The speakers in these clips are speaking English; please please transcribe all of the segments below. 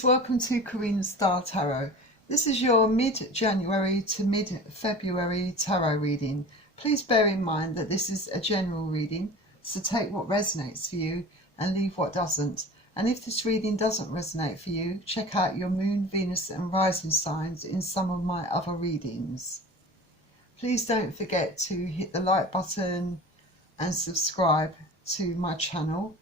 Pisces, welcome to Karina Star Tarot. This is your mid-January to mid-February tarot reading. Please bear in mind that this is a general reading, so take what resonates for you and leave what doesn't. And if this reading doesn't resonate for you, check out your moon, Venus and rising signs in some of my other readings. Please don't forget to hit the like button and subscribe to my channel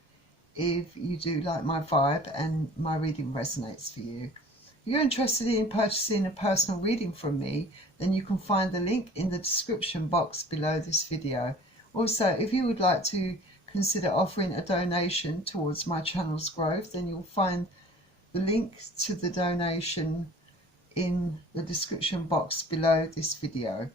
if you do like my vibe and my reading resonates for you. If you're interested in purchasing a personal reading from me, then you can find the link in the description box below this video. Also, if you would like to consider offering a donation towards my channel's growth, then you'll find the link to the donation in the description box below this video.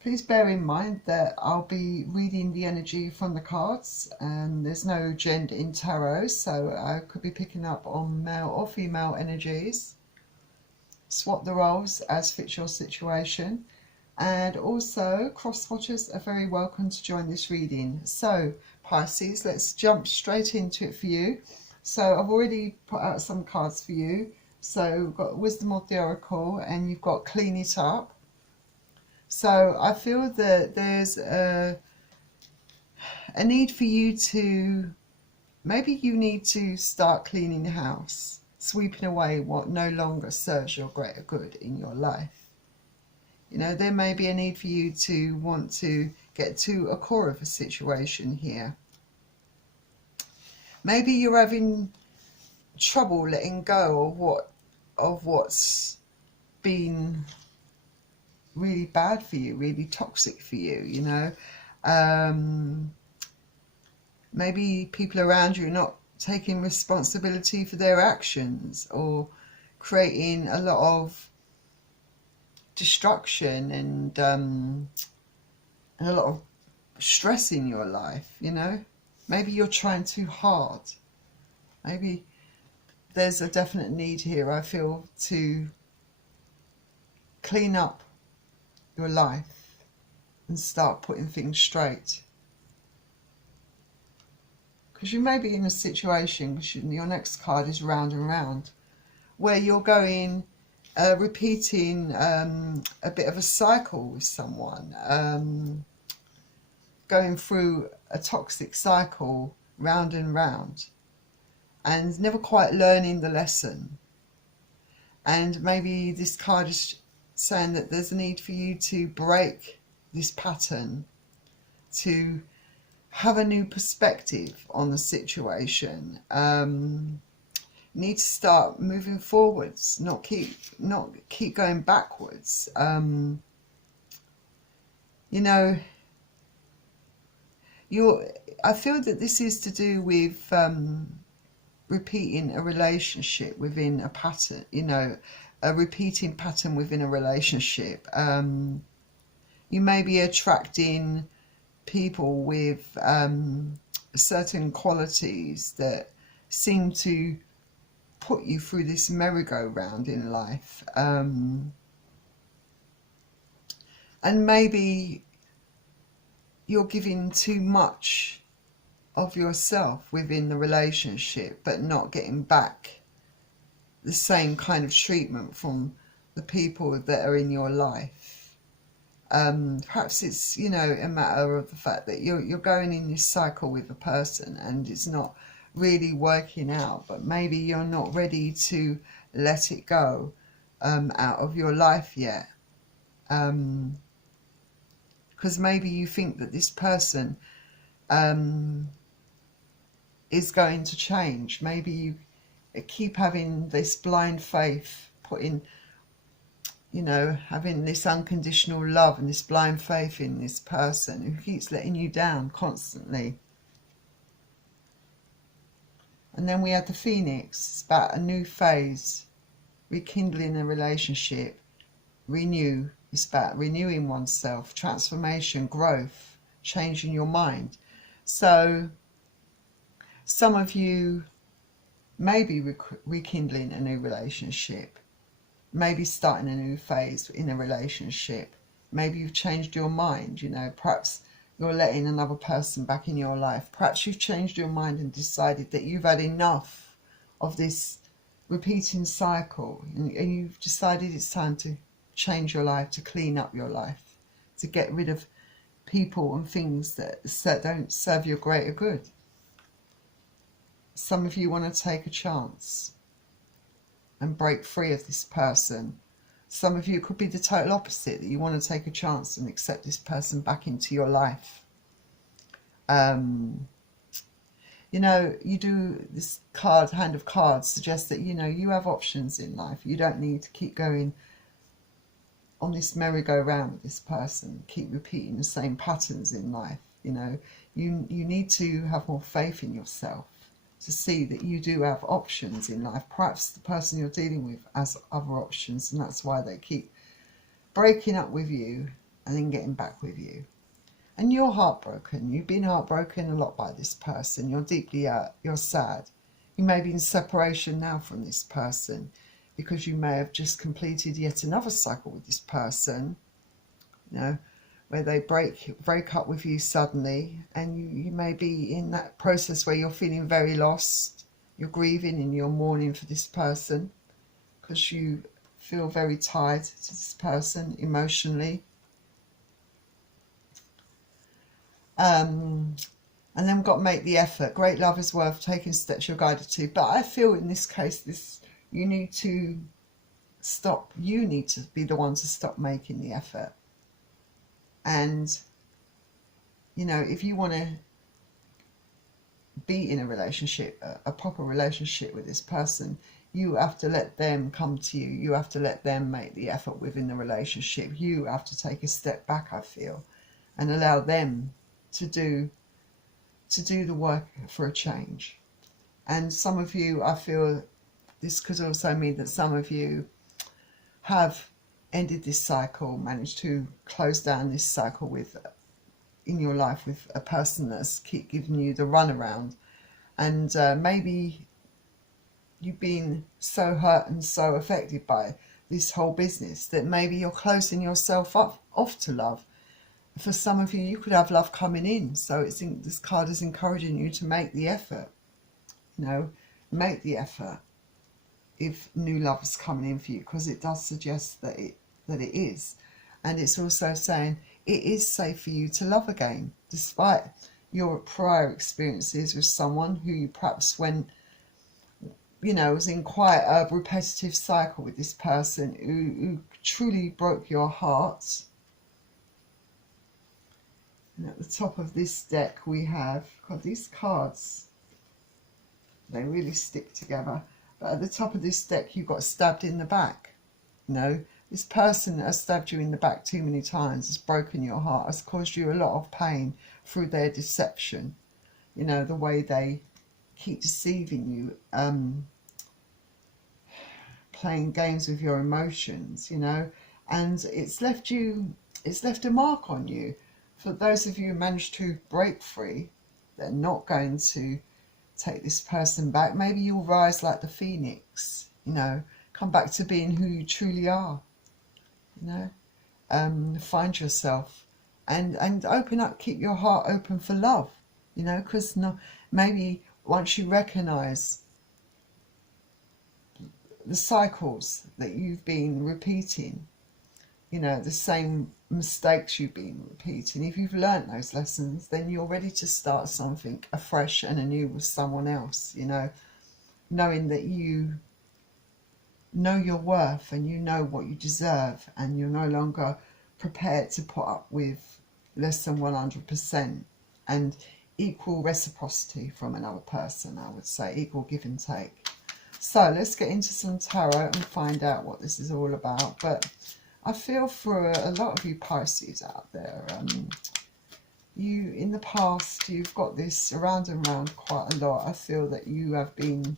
Please bear in mind that I'll be reading the energy from the cards, and there's no gender in tarot, so I could be picking up on male or female energies. Swap the roles as fits your situation, and also cross watchers are very welcome to join this reading. So Pisces, let's jump straight into it for you. So I've already put out some cards for you. So we've got Wisdom of the Oracle and you've got Clean It Up. So I feel that there's a need for you to, maybe you need to start cleaning the house, sweeping away what no longer serves your greater good in your life. You know, there may be a need for you to want to get to a core of a situation here. Maybe you're having trouble letting go of what's been really bad for you, really toxic for you, you know. Maybe people around you are not taking responsibility for their actions, or creating a lot of destruction and a lot of stress in your life, you know. Maybe you're trying too hard. Maybe there's a definite need here, I feel, to clean up your life and start putting things straight, because you may be in a situation, your next card is round and round, where you're going repeating a bit of a cycle with someone, going through a toxic cycle round and round and never quite learning the lesson. And maybe this card is saying that there's a need for you to break this pattern, to have a new perspective on the situation. You need to start moving forwards, not keep going backwards. You know, I feel that this is to do with repeating a relationship within a pattern, you know, a repeating pattern within a relationship. You may be attracting people with certain qualities that seem to put you through this merry-go-round in life. And maybe you're giving too much of yourself within the relationship, but not getting back the same kind of treatment from the people that are in your life. Perhaps it's, you know, a matter of the fact that you're going in this cycle with a person and it's not really working out, but maybe you're not ready to let it go out of your life yet, because maybe you think that this person is going to change. Maybe you keep having this blind faith, putting, you know, having this unconditional love and this blind faith in this person who keeps letting you down constantly. And then we had the Phoenix. It's about a new phase, rekindling a relationship, renew. It's about renewing oneself, transformation, growth, changing your mind. So some of you may be rekindling a new relationship, maybe starting a new phase in a relationship. Maybe you've changed your mind, you know, perhaps you're letting another person back in your life. Perhaps you've changed your mind and decided that you've had enough of this repeating cycle, and you've decided it's time to change your life, to clean up your life, to get rid of people and things that don't serve your greater good. Some of you want to take a chance and break free of this person. Some of you, it could be the total opposite, that you want to take a chance and accept this person back into your life. You know, you do this card, hand of cards, suggests that, you know, you have options in life. You don't need to keep going on this merry-go-round with this person, keep repeating the same patterns in life. You know, you need to have more faith in yourself to see that you do have options in life. Perhaps the person you're dealing with has other options, and that's why they keep breaking up with you and then getting back with you. And you're heartbroken. You've been heartbroken a lot by this person. You're deeply you're sad. You may be in separation now from this person because you may have just completed yet another cycle with this person, you know, where they break up with you suddenly, and you may be in that process where you're feeling very lost. You're grieving and you're mourning for this person because you feel very tied to this person emotionally. And then we've got to make the effort. Great love is worth taking steps you're guided to. But I feel in this case, you need to stop. You need to be the one to stop making the effort. And, you know, if you want to be in a relationship, a proper relationship with this person, you have to let them come to you. You have to let them make the effort within the relationship. You have to take a step back, I feel, and allow them to do the work for a change. And some of you, I feel this could also mean that some of you have ended this cycle, managed to close down this cycle in your life with a person that's keep giving you the runaround. And maybe you've been so hurt and so affected by this whole business that maybe you're closing yourself off to love. For some of you, you could have love coming in. So this card is encouraging you to make the effort. You know, make the effort if new love is coming in for you, because it does suggest that it is. And it's also saying it is safe for you to love again, despite your prior experiences with someone who you perhaps went, you know, was in quite a repetitive cycle with this person who truly broke your heart. And at the top of this deck we have, God, these cards, they really stick together. But at the top of this deck you've got stabbed in the back. You know, this person that has stabbed you in the back too many times, has broken your heart, has caused you a lot of pain through their deception. You know, the way they keep deceiving you, playing games with your emotions, you know, and it's left a mark on you. For those of you who managed to break free, they're not going to take this person back. Maybe you'll rise like the phoenix, you know, come back to being who you truly are, you know, find yourself and open up, keep your heart open for love, you know, because maybe once you recognize the cycles that you've been repeating, you know, the same mistakes you've been repeating, if you've learnt those lessons, then you're ready to start something afresh and anew with someone else, you know, knowing that you know your worth and you know what you deserve, and you're no longer prepared to put up with less than 100%, and equal reciprocity from another person, I would say, equal give and take. So let's get into some tarot and find out what this is all about. But I feel for a lot of you Pisces out there, you in the past, you've got this around and round quite a lot. I feel that you have been,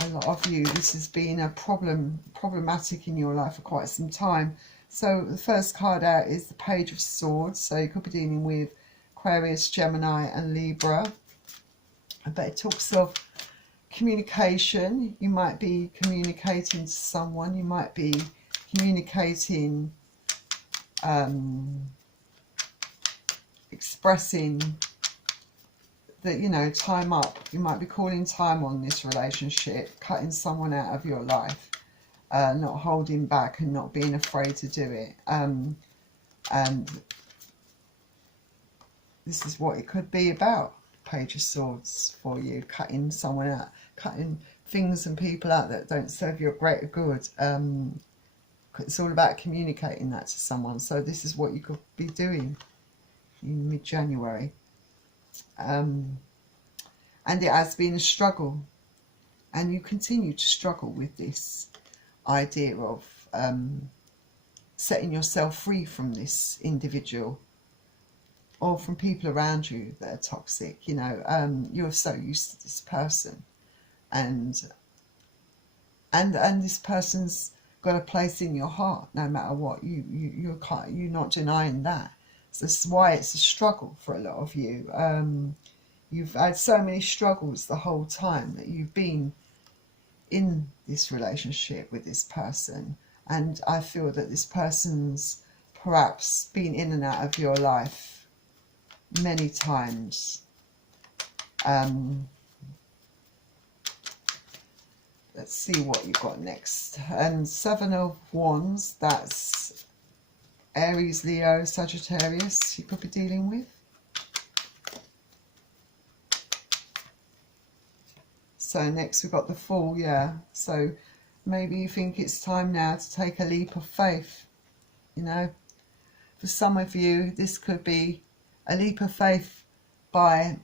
a lot of you, this has been a problematic in your life for quite some time. So the first card out is the Page of Swords. So you could be dealing with Aquarius, Gemini and Libra. But it talks of communication. You might be communicating to someone. You might be communicating, expressing that, you know, time up. You might be calling time on this relationship, cutting someone out of your life, not holding back and not being afraid to do it. And this is what it could be about. Page of Swords for you, cutting someone out, cutting things and people out that don't serve your greater good. It's all about communicating that to someone. So this is what you could be doing in mid-January. And it has been a struggle, and you continue to struggle with this idea of setting yourself free from this individual or from people around you that are toxic. You know, you're so used to this person, and this person's got a place in your heart no matter what. You're not denying that. So this is why it's a struggle for a lot of you. You've had so many struggles the whole time that you've been in this relationship with this person, and I feel that this person's perhaps been in and out of your life many times. Let's see what you've got next. And Seven of Wands, that's Aries, Leo, Sagittarius you could be dealing with. So next we've got the Fool, yeah. So maybe you think it's time now to take a leap of faith, you know. For some of you, this could be a leap of faith by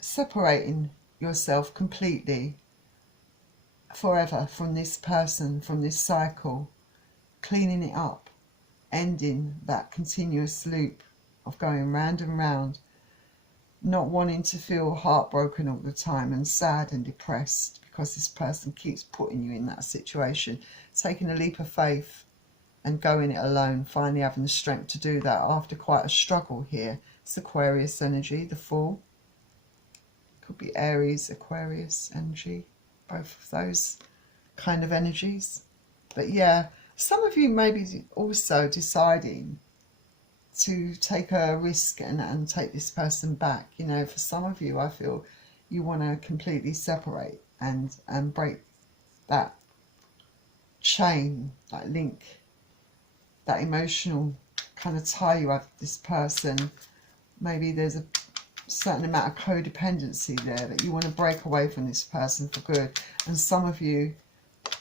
separating yourself completely, forever, from this person, from this cycle, cleaning it up, ending that continuous loop of going round and round, not wanting to feel heartbroken all the time and sad and depressed because this person keeps putting you in that situation. Taking a leap of faith and going it alone, finally having the strength to do that after quite a struggle here. It's Aquarius energy, the Fool. Could be Aries, Aquarius energy, both of those kind of energies. But yeah, some of you may be also deciding to take a risk and take this person back. You know, for some of you, I feel you want to completely separate and break that chain, that link, that emotional kind of tie you have with this person. Maybe there's a certain amount of codependency there that you want to break away from this person for good. And some of you,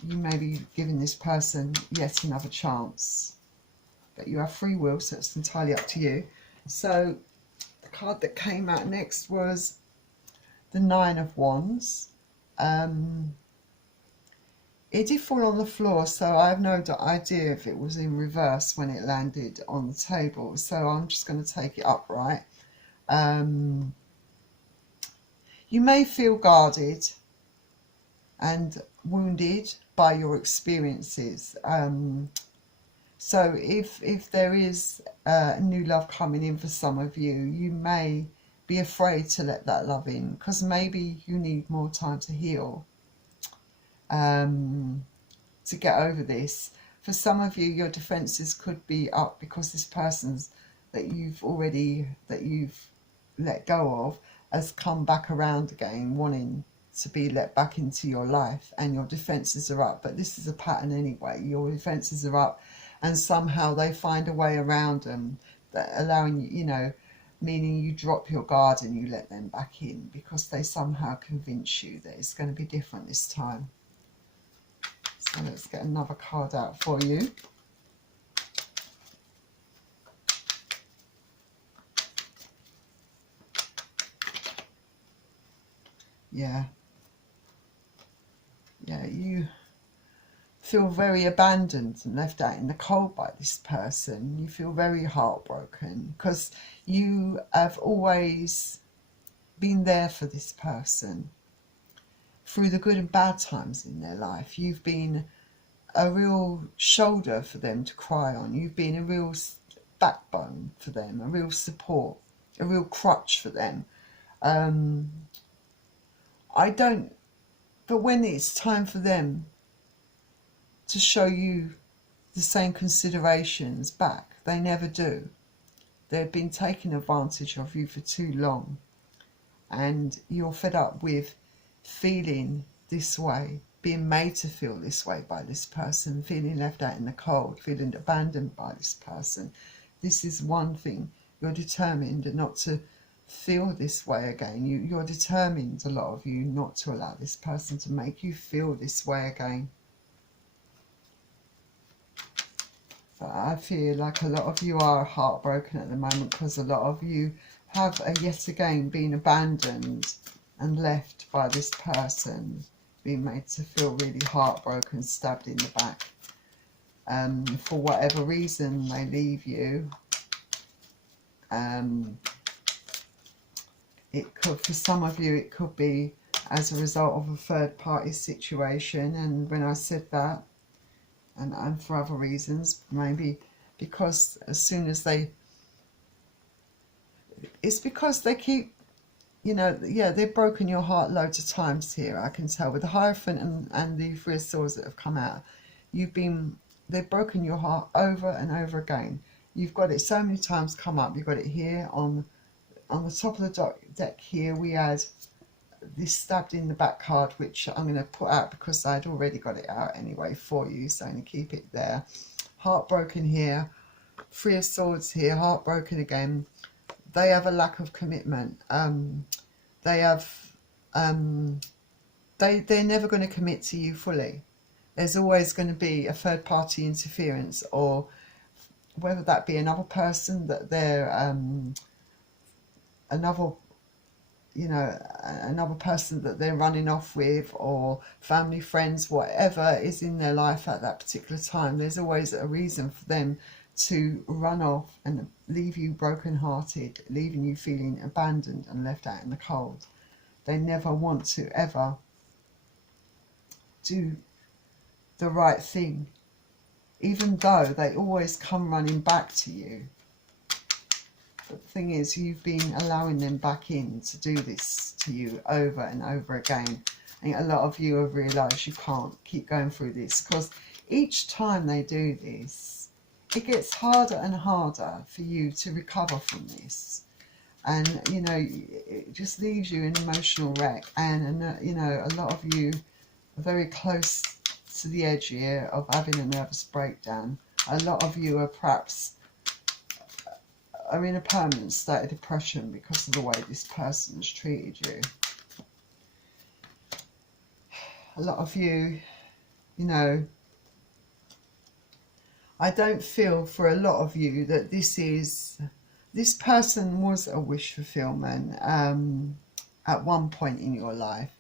you may be giving this person yet another chance. But you have free will, so it's entirely up to you. So the card that came out next was the Nine of Wands. It did fall on the floor, so I have no idea if it was in reverse when it landed on the table. So I'm just going to take it upright. You may feel guarded and wounded by your experiences. So if there is new love coming in for some of you, you may be afraid to let that love in because maybe you need more time to heal, to get over this. For some of you, your defences could be up because this person's that you've let go of has come back around again, wanting to be let back into your life, and your defences are up. But this is a pattern anyway. Your defences are up, and somehow they find a way around them, that allowing you, you know, meaning you drop your guard and you let them back in because they somehow convince you that it's going to be different this time. So let's get another card out for you. Yeah, you feel very abandoned and left out in the cold by this person. You feel very heartbroken because you have always been there for this person through the good and bad times in their life. You've been a real shoulder for them to cry on. You've been a real backbone for them, a real support, a real crutch for them. But when it's time for them to show you the same considerations back, they never do. They've been taking advantage of you for too long. and you're fed up with feeling this way, being made to feel this way by this person, feeling left out in the cold, feeling abandoned by this person. This is one thing. You're determined not to feel this way again. You're determined, a lot of you, not to allow this person to make you feel this way again. But I feel like a lot of you are heartbroken at the moment, because a lot of you have yet again been abandoned and left by this person, being made to feel really heartbroken, stabbed in the back. For whatever reason they leave you. It could, for some of you, it could be as a result of a third party situation. And when I said that, and for other reasons, maybe because as soon as it's because they keep, you know, yeah, they've broken your heart loads of times here, I can tell. With the Hierophant and the Three of Swords that have come out, they've broken your heart over and over again. You've got it so many times come up. You've got it here on the top of the deck here. We had this stabbed in the back card, which I'm going to put out because I'd already got it out anyway for you, so I'm going to keep it there. Heartbroken here, Three of Swords here, heartbroken again. They have a lack of commitment. They have, they're never going to commit to you fully. There's always going to be a third party interference, or whether that be another person that they're, another person that they're running off with, or family, friends, whatever is in their life at that particular time. There's always a reason for them to run off and leave you broken-hearted, leaving you feeling abandoned and left out in the cold. They never want to ever do the right thing, even though they always come running back to you. But the thing is, you've been allowing them back in to do this to you over and over again. I think a lot of you have realised you can't keep going through this, because each time they do this, it gets harder and harder for you to recover from this. And, you know, it just leaves you an emotional wreck. And you know, a lot of you are very close to the edge here of having a nervous breakdown. A lot of you are perhaps are in a permanent state of depression because of the way this person has treated you. A lot of you, you know, I don't feel for a lot of you that this person was a wish fulfillment at one point in your life.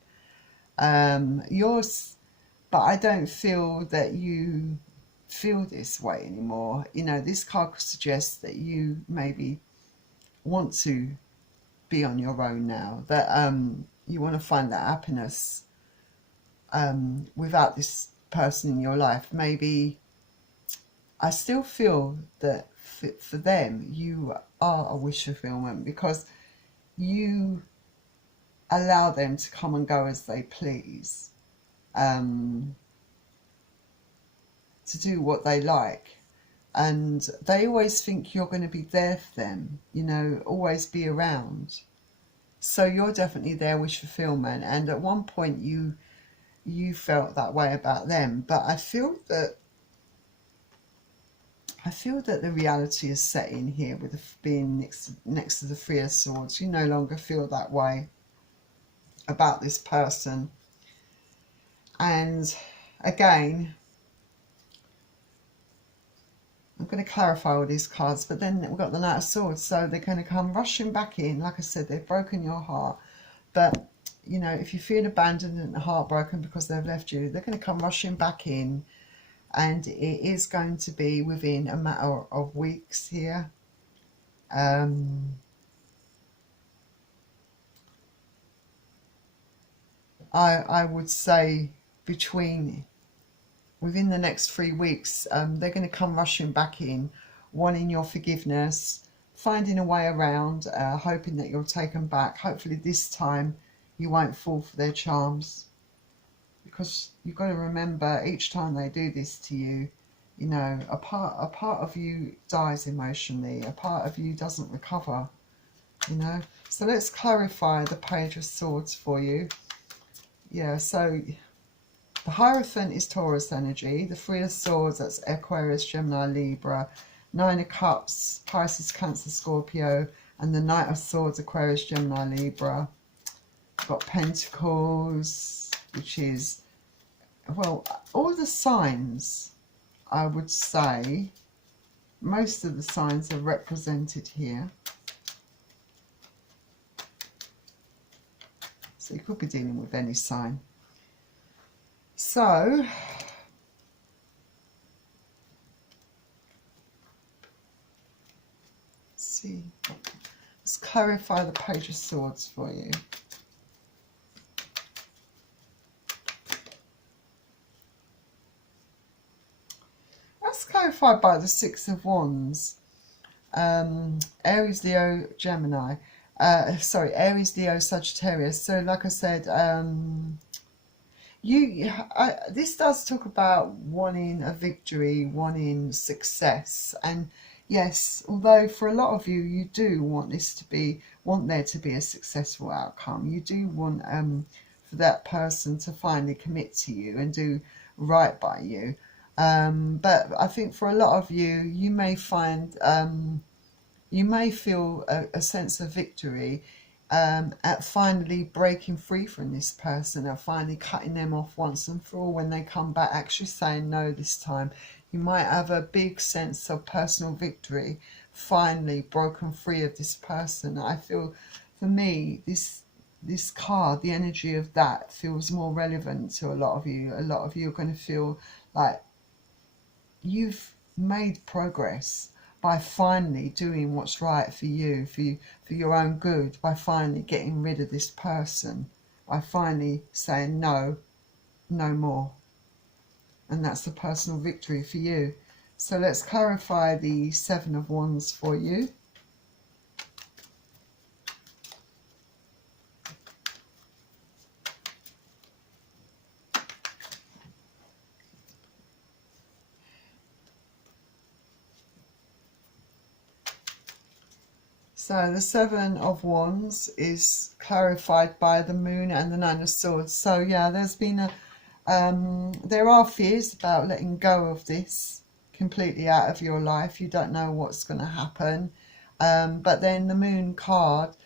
But I don't feel that you feel this way anymore. You know, this card could suggest that you maybe want to be on your own now, that you want to find that happiness without this person in your life. Maybe I still feel that for them you are a wish fulfillment, because you allow them to come and go as they please, to do what they like, and they always think you're going to be there for them, you know, always be around. So you're definitely their wish fulfillment, and at one point you felt that way about them. But I feel that the reality is set in here with being next to the Three of Swords. You no longer feel that way about this person. And again, I'm going to clarify all these cards, but then we've got the Knight of Swords, so they're going to come rushing back in. Like I said, they've broken your heart. But, you know, if you feel abandoned and heartbroken because they've left you, they're going to come rushing back in. And it is going to be within a matter of weeks here. I would say within the next 3 weeks, they're going to come rushing back in, wanting your forgiveness, finding a way around, hoping that you'll take them back. Hopefully this time you won't fall for their charms. Because you've got to remember, each time they do this to you, you know, a part of you dies emotionally, a part of you doesn't recover, you know. So let's clarify the Page of Swords for you. Yeah, so the Hierophant is Taurus energy. The Three of Swords, that's Aquarius, Gemini, Libra. Nine of Cups, Pisces, Cancer, Scorpio. And the Knight of Swords, Aquarius, Gemini, Libra. Got Pentacles, which is, well, all the signs, I would say, most of the signs are represented here. So you could be dealing with any sign. So, let's see. Let's clarify the Page of Swords for you. That's clarified by the Six of Wands. Aries, Leo, Gemini. Aries, Leo, Sagittarius. So, like I said, this does talk about wanting a victory, wanting success, and yes, although for a lot of you, you do want there to be a successful outcome. You do want for that person to finally commit to you and do right by you. But I think for a lot of you, you may find you may feel a sense of victory at finally breaking free from this person, at finally cutting them off once and for all when they come back, actually saying no this time. You might have a big sense of personal victory, finally broken free of this person. I feel, for me, this card, the energy of that feels more relevant to a lot of you. A lot of you are going to feel like you've made progress by finally doing what's right for you, for your own good, by finally getting rid of this person, by finally saying no, no more. And that's the personal victory for you. So let's clarify the Seven of Wands for you. So the Seven of Wands is clarified by the Moon and the Nine of Swords. So yeah, there's been there are fears about letting go of this completely out of your life. You don't know what's going to happen. But then the Moon card,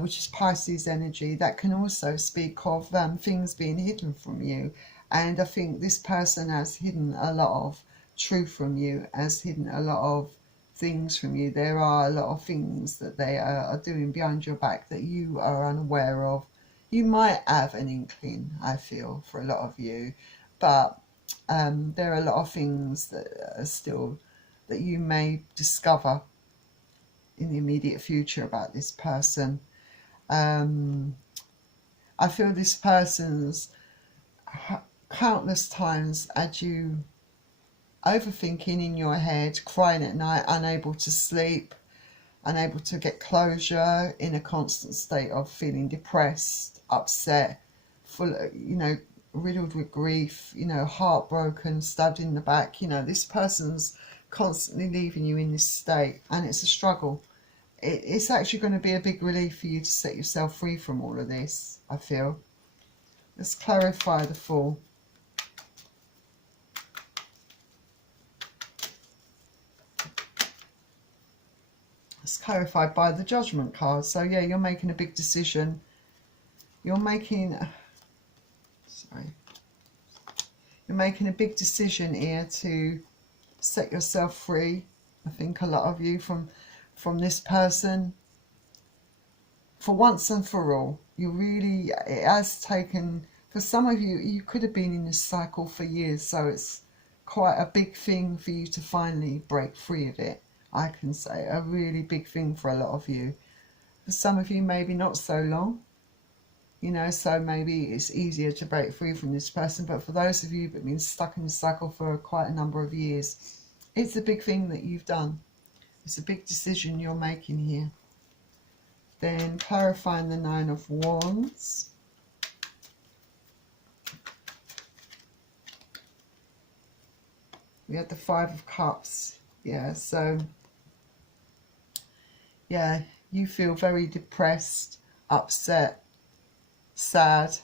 which is Pisces energy, that can also speak of things being hidden from you. And I think this person has hidden a lot of truth from you, has hidden a lot of things from you. There are a lot of things that they are doing behind your back that you are unaware of. You might have an inkling, I feel, for a lot of you, but there are a lot of things that are still that you may discover in the immediate future about this person. I feel this person's countless times had you overthinking in your head, crying at night, unable to sleep, unable to get closure, in a constant state of feeling depressed, upset, full, riddled with grief, heartbroken, stabbed in the back. This person's constantly leaving you in this state, and it's a struggle. It's actually going to be a big relief for you to set yourself free from all of this, I feel. Let's clarify the Fool. It's clarified by the Judgment card. So yeah, you're making a big decision. You're making a big decision here to set yourself free. I think a lot of you from this person, for once and for all. It has taken, for some of you, you could have been in this cycle for years, so it's quite a big thing for you to finally break free of it. I can say a really big thing for a lot of you. For some of you, maybe not so long, so maybe it's easier to break free from this person. But for those of you that have been stuck in this cycle for quite a number of years, it's a big thing that you've done. It's a big decision you're making here. Then clarifying the Nine of Wands. We had the Five of Cups. Yeah, so yeah, You feel very depressed, upset, sad.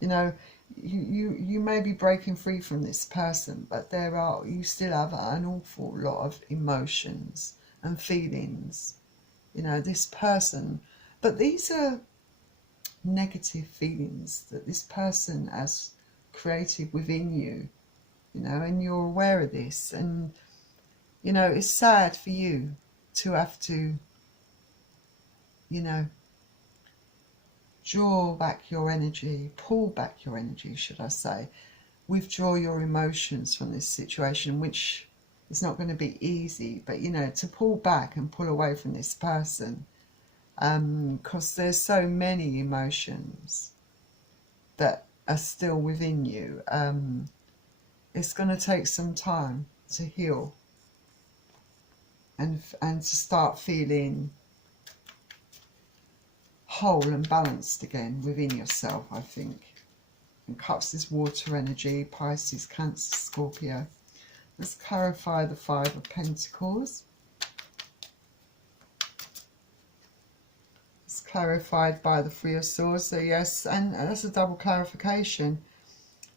You know, you may be breaking free from this person, but you still have an awful lot of emotions and feelings. You know, this person, but these are negative feelings that this person has created within you, you know, and you're aware of this. And, you know, it's sad for you to have to, you know, draw back your energy, pull back your energy, should I say, withdraw your emotions from this situation, which is not going to be easy, but, you know, to pull back and pull away from this person, because there's so many emotions that are still within you. It's going to take some time to heal and to start feeling whole and balanced again within yourself, I think. And Cups is water energy, Pisces, Cancer, Scorpio. Let's clarify the Five of Pentacles. It's clarified by the Three of Swords. So yes, and that's a double clarification.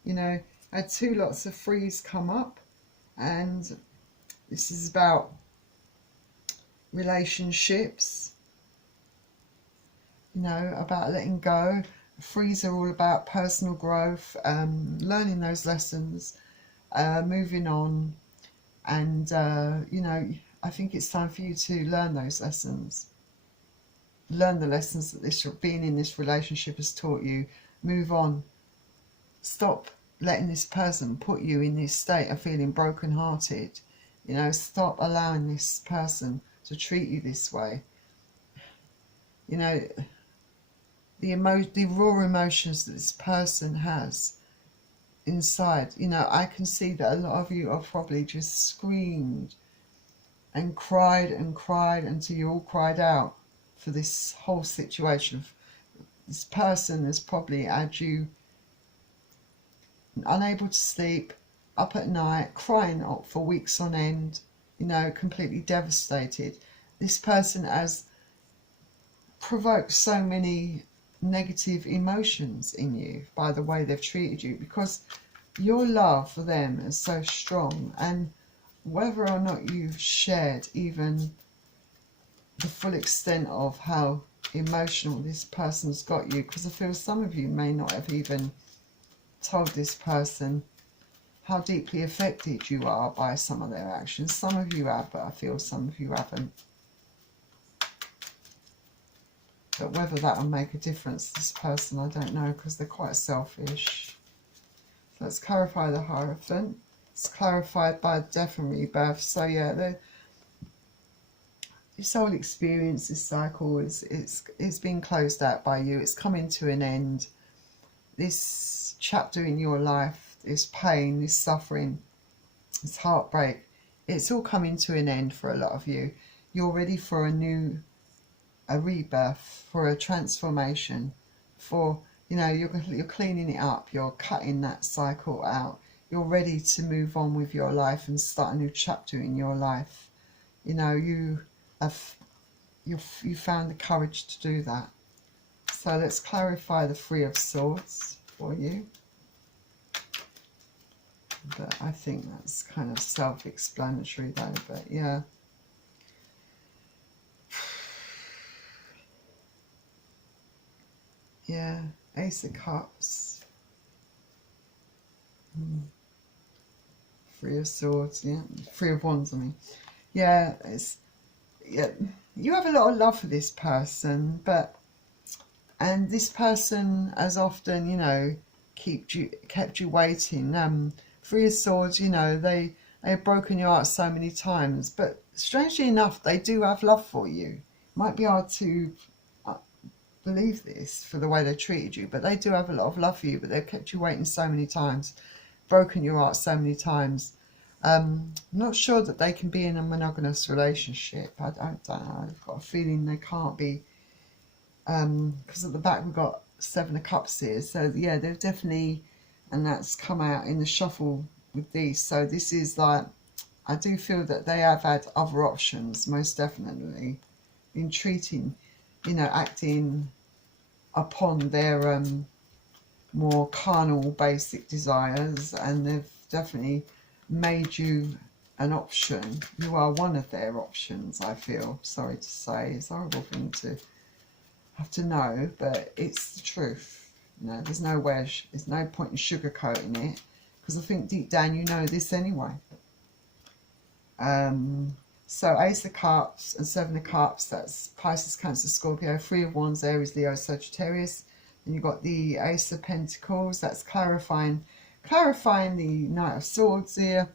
You know, I had two lots of threes come up, and this is about relationships, you know, about letting go. Threes are all about personal growth, learning those lessons, moving on, and you know, I think it's time for you to learn those lessons. Learn the lessons that this being in this relationship has taught you. Move on. Stop letting this person put you in this state of feeling brokenhearted. You know, stop allowing this person to treat you this way. You know, the raw emotions that this person has inside. You know, I can see that a lot of you are probably just screamed and cried until you all cried out for this whole situation. This person has probably had you unable to sleep, up at night, crying for weeks on end, you know, completely devastated. This person has provoked so many negative emotions in you by the way they've treated you, because your love for them is so strong. And whether or not you've shared even the full extent of how emotional this person's got you, because I feel some of you may not have even told this person how deeply affected you are by some of their actions. Some of you have, but I feel some of you haven't. But whether that will make a difference to this person, I don't know, because they're quite selfish. So let's clarify the Hierophant. It's clarified by death and rebirth. So yeah, this whole experience, this cycle, it's been closed out by you. It's coming to an end. This chapter in your life, this pain, this suffering, this heartbreak, it's all coming to an end for a lot of you. You're ready for a rebirth, for a transformation, for, you know, you're cleaning it up, you're cutting that cycle out, you're ready to move on with your life and start a new chapter in your life. You know, you found the courage to do that. So let's clarify the Three of Swords for you. But I think that's kind of self-explanatory though, but yeah. Yeah, Ace of Cups. Three of Swords, yeah. Three of Wands, I mean. Yeah, yeah, you have a lot of love for this person, and this person has often, you know, kept you waiting. Three of Swords, you know, they have broken your heart so many times, but strangely enough, they do have love for you. It might be hard to believe this for the way they treated you, but they do have a lot of love for you, but they've kept you waiting so many times, broken your heart so many times. I'm not sure that they can be in a monogamous relationship. I don't know. I've got a feeling they can't be, because at the back we've got Seven of Cups here. So yeah, they've definitely, and that's come out in the shuffle with these. So this is like, I do feel that they have had other options, most definitely. entreating, you know, acting upon their more carnal basic desires, and they've definitely made you an option. You are one of their options, I feel. Sorry to say, it's a horrible thing to have to know, but it's the truth. You know, there's no point in sugarcoating it, because I think deep down you know this anyway. So Ace of Cups and Seven of Cups, that's Pisces, Cancer, Scorpio. Three of Wands, Aries, Leo, Sagittarius. And you've got the Ace of Pentacles, that's clarifying the Knight of Swords here.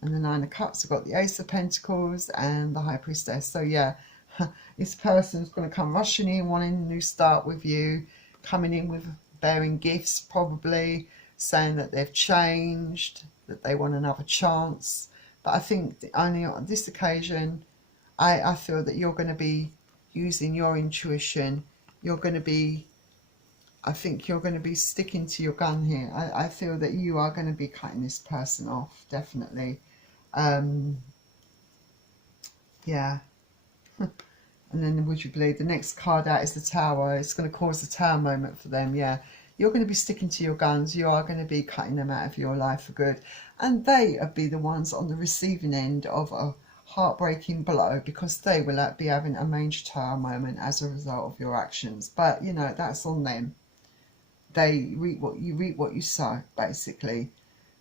And the Nine of Cups, we've got the Ace of Pentacles and the High Priestess. So yeah, this person's going to come rushing in, wanting a new start with you, coming in with bearing gifts, probably saying that they've changed, that they want another chance. But I think only on this occasion, I feel that you're going to be using your intuition. I think you're going to be sticking to your gun here. I feel that you are going to be cutting this person off, definitely. Yeah. And then, would you believe, the next card out is the Tower. It's going to cause a Tower moment for them. Yeah, you're going to be sticking to your guns. You are going to be cutting them out of your life for good, and they will be the ones on the receiving end of a heartbreaking blow, because they will be having a major Tower moment as a result of your actions. But you know, that's on them. They reap what you sow, basically,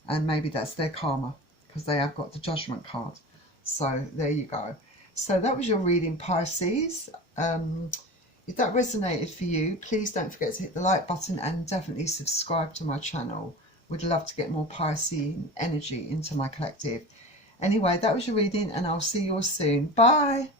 and maybe that's their karma, because they have got the Judgment card. So there you go. So that was your reading, Pisces. If that resonated for you, please don't forget to hit the like button and definitely subscribe to my channel. Would love to get more Pisces energy into my collective. Anyway, that was your reading, and I'll see you all soon. Bye.